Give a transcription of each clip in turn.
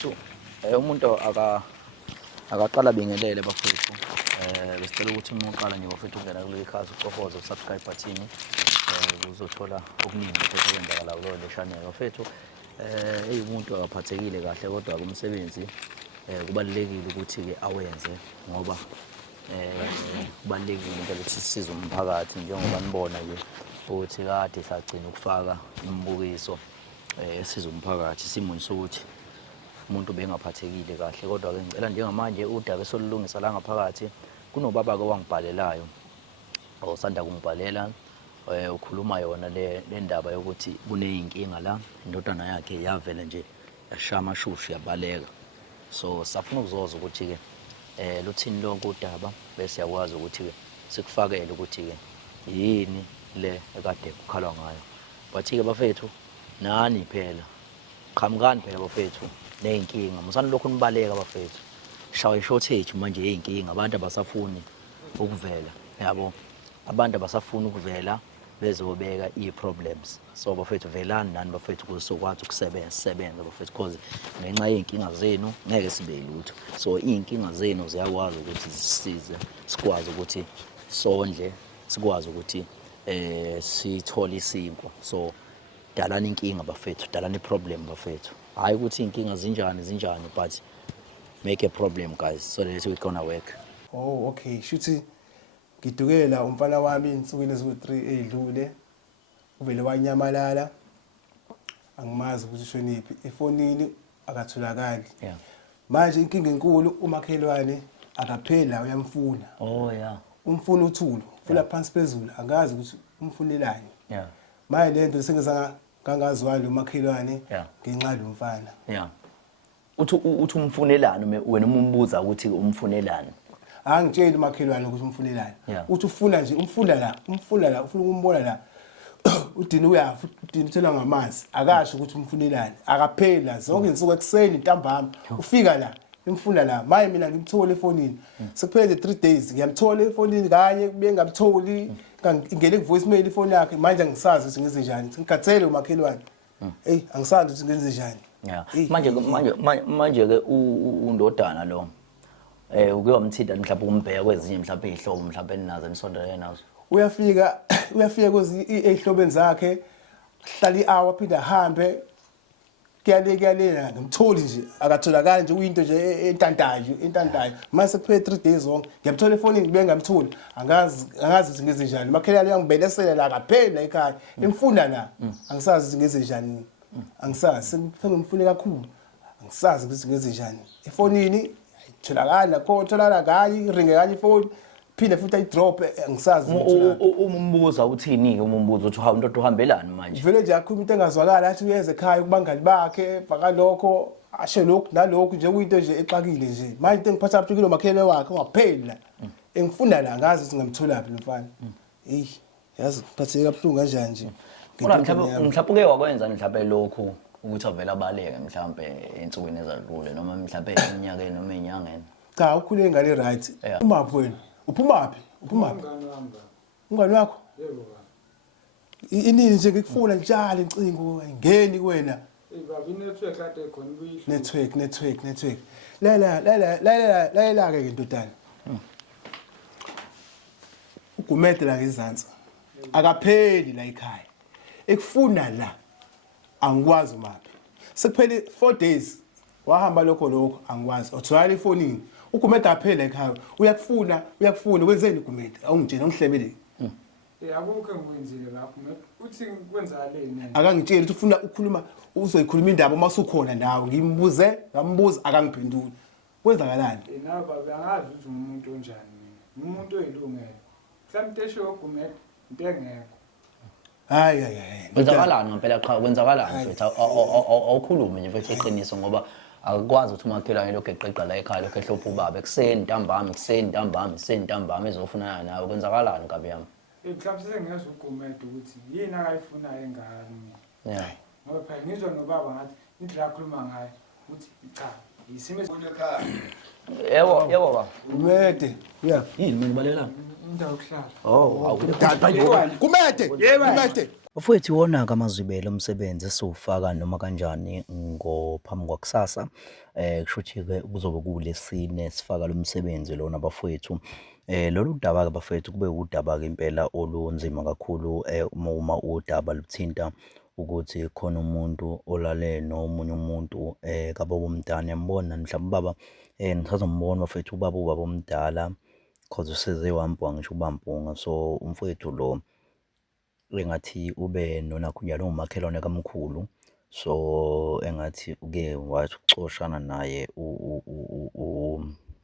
Umuntu akaqala bingelele bafethu. Besicela ukuthi uma uqala nje bafethu ungena kule khasi ucofoze u-subscribe button uzothola okuningi okwenzakala kulo le channel bafethu. Umuntu akaphathekile kahle kodwa kumsebenzi kubalekile ukuthi ke awenze ngoba kubalekile ukuthi sisize umphakathi njengoba nibona nje ukuthi kade sagcina ukufaka imibukiso esiza umphakathi simoni sokuthi umuntu bengaphathekile kahle kodwa ke ngicela njengamanje udaba esolulungisa la ngaphakathi kunobaba ke wangibhalelayo osanda kungibhalela ukhuluma yona le ndaba yokuthi kuneyinkinga la indodana yakhe yavela nje yashaya amashushu yabaleka so safuna ukuzoza ukuthi ke luthini lonke udaba bese yakwazi ukuthi ke sikufakele ukuthi ke yini le ekade kukhalwa ngayo but ke bafethu nani phela qhamukani phela bafethu neyinkinga musani lokho nibaleka bafethu shawe shortage manje yeyinkinga abantu abasafuni ukuvela yabo abantu abasafuni ukuvela bezobeka i-problems so bafethu velani nani bafethu kusokwazi ukusebenza bafethu because ngenxa yeyinkinga zenu ngeke sibe lutho so iy'nkinga zenu ziyakwazi ukuthi zisisize sikwazi ukuthi sondle sikwazi ukuthi sithole isinkwa so dalani inkinga bafethu dalani problem bafethu hayi ukuthi inkinga zinjani but make a problem guys so that we gonna work. Oh okay shuthi ngidukela umfana wami insukwini eziwu3 edlule uvele wanyamalala angimazi ukuthi ushoniphi efonini akatholakali manje inkinga enkulu umakhelwane akapheli la uyamfuna umfuna uThulu ufuna phansi phezulu angazi ukuthi umfunelani manje lento sengizanga kangazwani umakhelwane ngenxa lomfana uthi umfunelani wena umbuza ukuthi umfunelani angitshela umakhelwane ukuthi umfunelani uthi ufuna nje umfuna la ufuna ukumbona la udini uyafa udini uthela ngamanzi akasho ukuthi umfunelani akaphela zonke insuku ekseni ntambama ufika la imfuna la maye mina ngimthola efonini sekuphele 3 days ngiyamthola efonini kanye kube ngamtholi ngingene ku-voicemail ifoni yakhe manje angisazi ukuthi ngenze njani ngikathele umakhelwane angisazi ukuthi ngenze njani manje ke undodana lo ukuyomthinta mhlawumbe umbheka kwezinye mhlawumbe izihlobo mhlawumbe ninazo nisondelene nazo uyafika kwezinye ezihlobeni zakhe hlala i-hour phinde ahambe kuyale ngimtholi nje akatholakala nje uyinto nje entantayo mase kuphele 3 days zonke ngiyamthola efonini ngibe ngamtholi angazi ukuthi ngenze njani makhelwane uyangibelesela la akaphela ekhaya imfuna la angisazi ukuthi ngenze njani angisazi ngimfune kakhulu angisazi ukuthi ngenze njani efonini ayitholakala tholakala kanye iringe kanye ifoni phinde futhi ayidrop angisazi umbuza uthini umbuza uthi undoda uhambelani manje vele nje akhuluma into engazwakala athi uyeze ekhaya kubangani bakhe baka lokho asho lokho nalokho nje kuyinto nje exakile nje manje into engiphatha abuthukile umakhelwane wakhe ungapheli la engifuna la ngazi ukuthi ngamtholaphi lomfana yazi ngiphatheke kabuhlungu kanjani nje mhlawumbe uke wakwenza mhlawumbe lokho ukuthi avela abaleke mhlawumbe ensukwini ezadlule noma mhlawumbe eminyakeni noma enyangeni cha ukhule ingane right umaphi wena uphumaphi ungani wakho yebo inini nje ngikufuna njalo incingo ayingeni kuwena baba inetwork kade khona kuyihlo network la ke ndodana ugumede la ngezansi akapheli la ekhaya ekufuna la angikwazi maphi sekuphele 4 days wahamba lokho angikwazi uthola efonini ugumede aphela ekhaya uyakufuna wenzeni ugumede awungitshela ungihlebele akukho engikwenzile lapho uthi kwenzakaleni akangitsheli ukuthi ufuna ukukhuluma uzoyikhuluma indaba masukhona ndawo ngimbuza akangiphenduli kwenzakalani nawe baba angazi ukuthi umuntu onjani mina umuntu oyilungelo mhlawumbe esho ugumede into engekho hayi kwenzakalani ngempela qha kwenzakalani mfethu awukhulumi nje mfethu eqiniso ngoba akwazi ukuthi umakhelwane lokho eqeqa la ekhaya lokho ehlopha ubaba ekuseni ntambama ezofunana nawe kwenzakalani kabi yami mhlawumbe sengezwe ugumede ukuthi yini akayifunayo engane ngoba phela ngizwa nobaba ngathi indlela akhuluma ngayo uthi cha isimo ekhaya yebo baba Gumede yini mina ubalekela indawo yokuhlala Gumede Bafowethu, iwona-ke amazwibela omsebenzi esiwufaka noma kanjani ngophambi kwakusasa. Kusho ukuthi-ke kuzobe kuLesine sifaka lo msebenzi lona bafowethu. Lolu daba-ke bafowethu kube udaba-ke impela olunzima kakhulu uma udaba luthinta ukuthi khona umuntu olale nomunye umuntu kababa omdala. Niyambona mhlawumbe ubaba nisazombona bafowethu, ubaba omdala cause useze wampunga ngisho ubampunga. So umfowethu lo engathi ube nonakhunjalo ongumakhelwane kamkhulu, so engathi uke wathi ukucoshana naye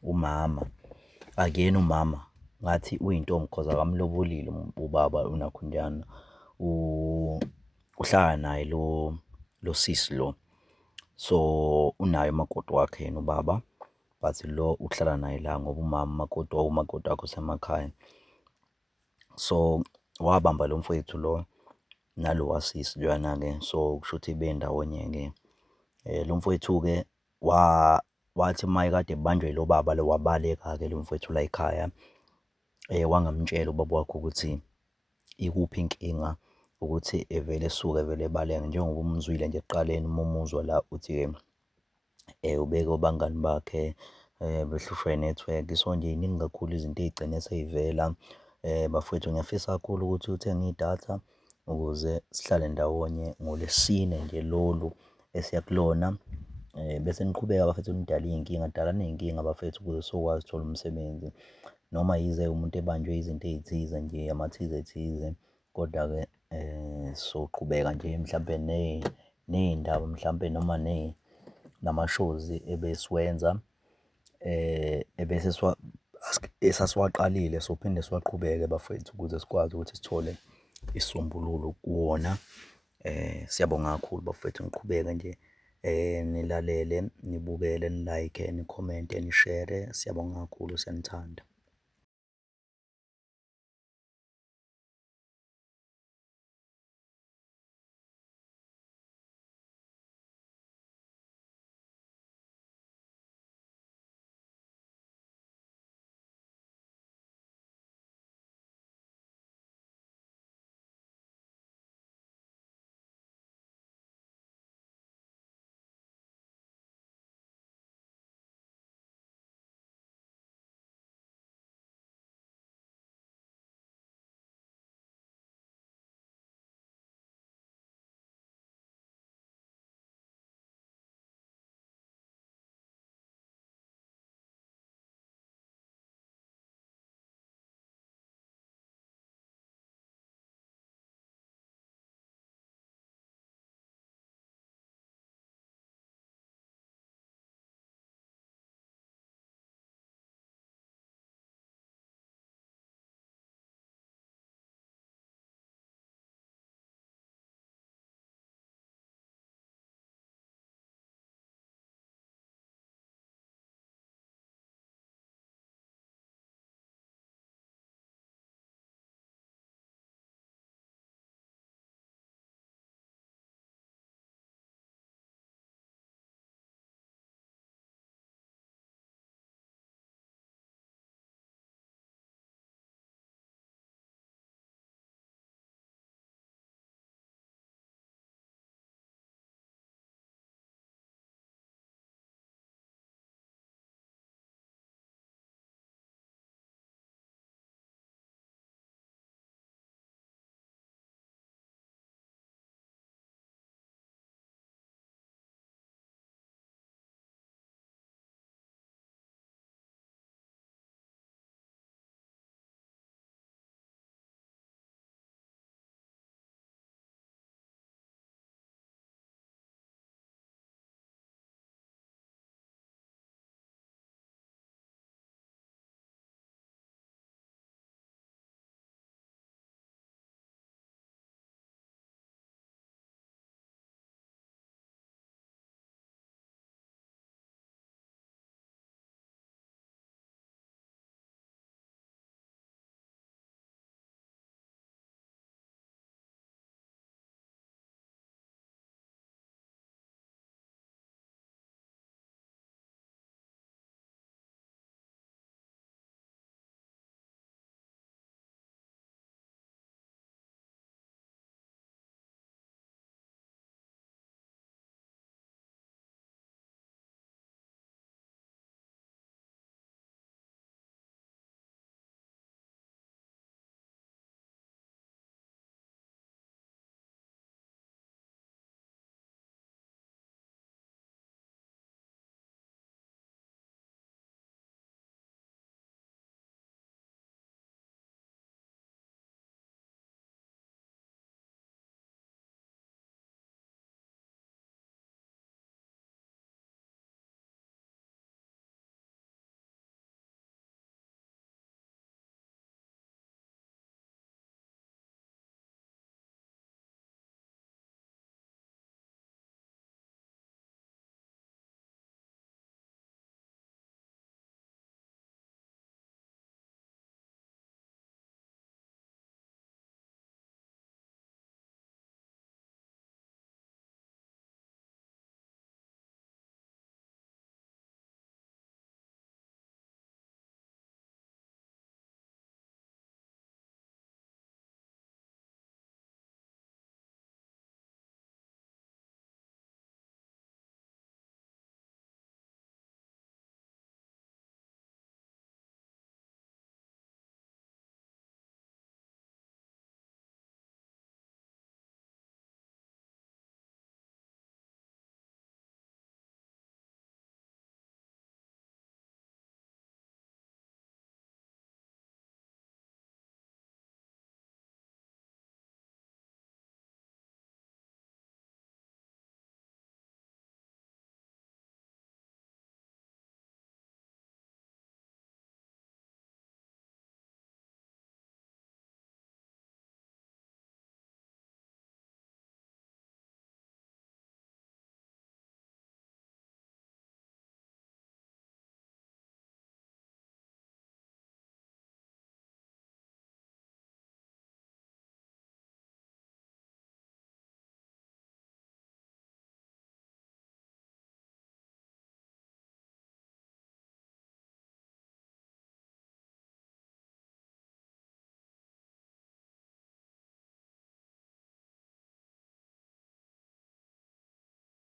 umama, akuyena umama, ngathi uyintombi cause akamlobolile ubaba unakhunjana, uhlala naye lo sisi lo. So unaye umakoti wakhe yena ubaba, but lo uhlala naye la ngoba umakoti wakhe usemakhaya. So wabamba lo mfowethu lo nalo wasisi loyana-ke, so kusho ukuthi bendawonye-ke. Lo mfowethu-ke wathi uma kade ebanjwe lo baba lo wabaleka-ke lo mfowethu la ekhaya. Wangamtshela ubaba wakhe ukuthi ikuphi inkinga ukuthi evele esuke vele ebaleka, njengoba umzwile nje ekuqaleni uma umuzwa la uthi-ke ubeke obangani bakhe behlushwa inethiwekhi. So nje iningi kakhulu izinto ey'gcine sey'vela. Bafowethu, ngiyafisa kakhulu ukuthi uthenge idatha ukuze sihlale ndawonye ngoLesine nje lolu esiya kulona. Bese niqhubeka bafethu nidale iy'nkinga, dalani iy'nkinga bafethu ukuze sizokwazi ukuthola umsebenzi. Noma yize umuntu ebanjwe izinto ey'thize nje, amathize ethize, kodwa-ke soqhubeka nje mhlampe ney'ndaba mhlampe noma nama-shows ebesiwenza ebese esasiwaqalile sophinde siwaqhubeke bafowethu ukuze sikwazi ukuthi sithole isisombululo kuwona. Siyabonga kakhulu bafowethu, niqhubeke nje nilalele, nibukele, ni-like, nikhomente, nishere. Siyabonga kakhulu, siyanithanda.